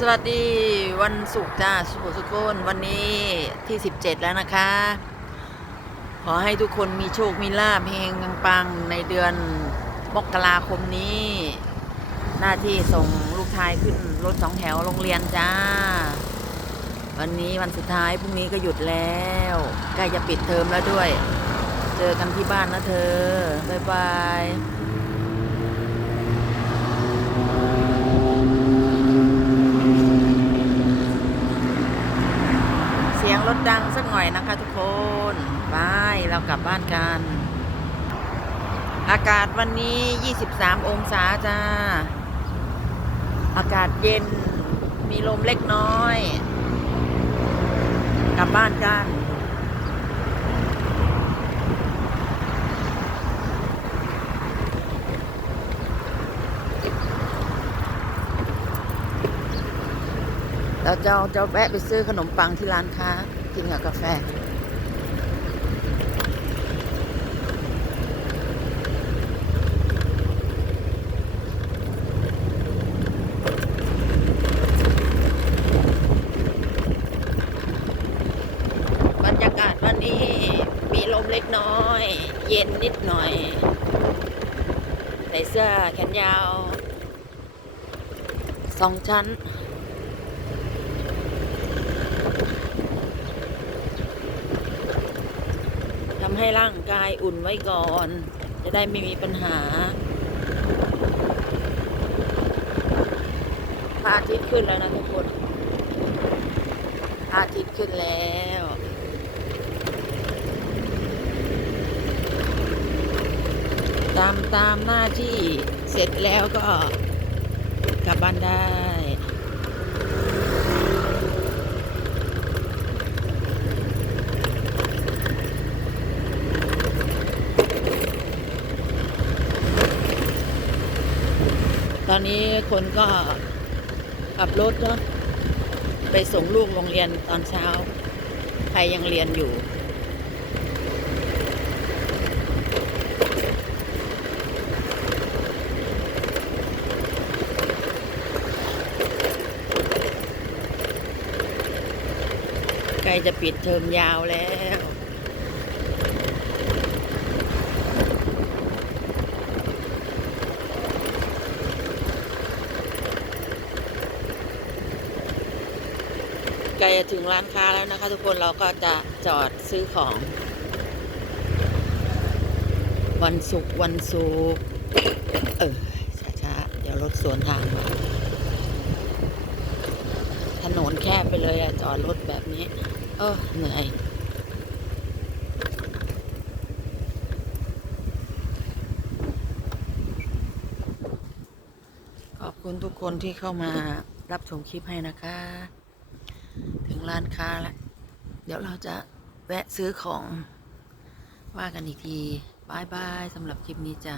สวัสดีวันศุกร์จ้าสุขสุขนวันนี้ที่ 17 แล้วนะคะ ขอให้ทุกคนมีโชค มีลาภเฮงปังในเดือนมกราคมนี้ หน้าที่ส่งลูกชายขึ้นรถสองแถวโรงเรียนจ้า วันนี้วันสุดท้ายพรุ่งนี้ก็หยุดแล้วใกล้จะปิดเทอมแล้วด้วย เจอกันที่บ้านนะเธอ บ๊ายบาย เสียงร ถดังสักหน่อยนะคะทุกคนบายเรากลับบ้านกัน อากาศวันนี้ 23 องศาจ้า อากาศเย็น มีลมเล็กน้อย กลับบ้านกันเราจะจะแวะไปซื้อขนมปังที่ร้านค้า กินกับกาแฟ บรรยากาศวันนี้มีลมเล็กน้อย เย็นนิดหน่อย ใส่เสื้อแขนยาวสองชั้นำให้ร่างกายอุ่นไว้ก่อน จะได้ไม่มีปัญหาพระอาทิตย์ขึ้นแล้วนะทุกคนพระอาทิตย์ขึ้นแล้วตามตามหน้าที่เสร็จแล้วก็กลับบ้านได้ ต อนนี้คนก็ขับรถเนาะไปส่งลูกโรงเรียนตอนเช้า ใครยังเรียนอยู่ ใกล้จะปิดเทอมยาวแล้ว ใกล้จะถึงร้านค้าแล้วนะคะ ทุกคนเราก็จะจอดซื้อของ วันศุกร์วันศุกร์เออช้าๆ เดี๋ยวรถสวนทางมาถนนแคบไปเลยอะจอดรถแบบนี้ เออเหนื่อยขอบคุณทุกคนที่เข้ามารับชมคลิปให้นะคะ ถึงร้านค้าแล้ว เดี๋ยวเราจะแวะซื้อของว่ากันอีกทีบายบายสำหรับคลิปนี้จ้ะ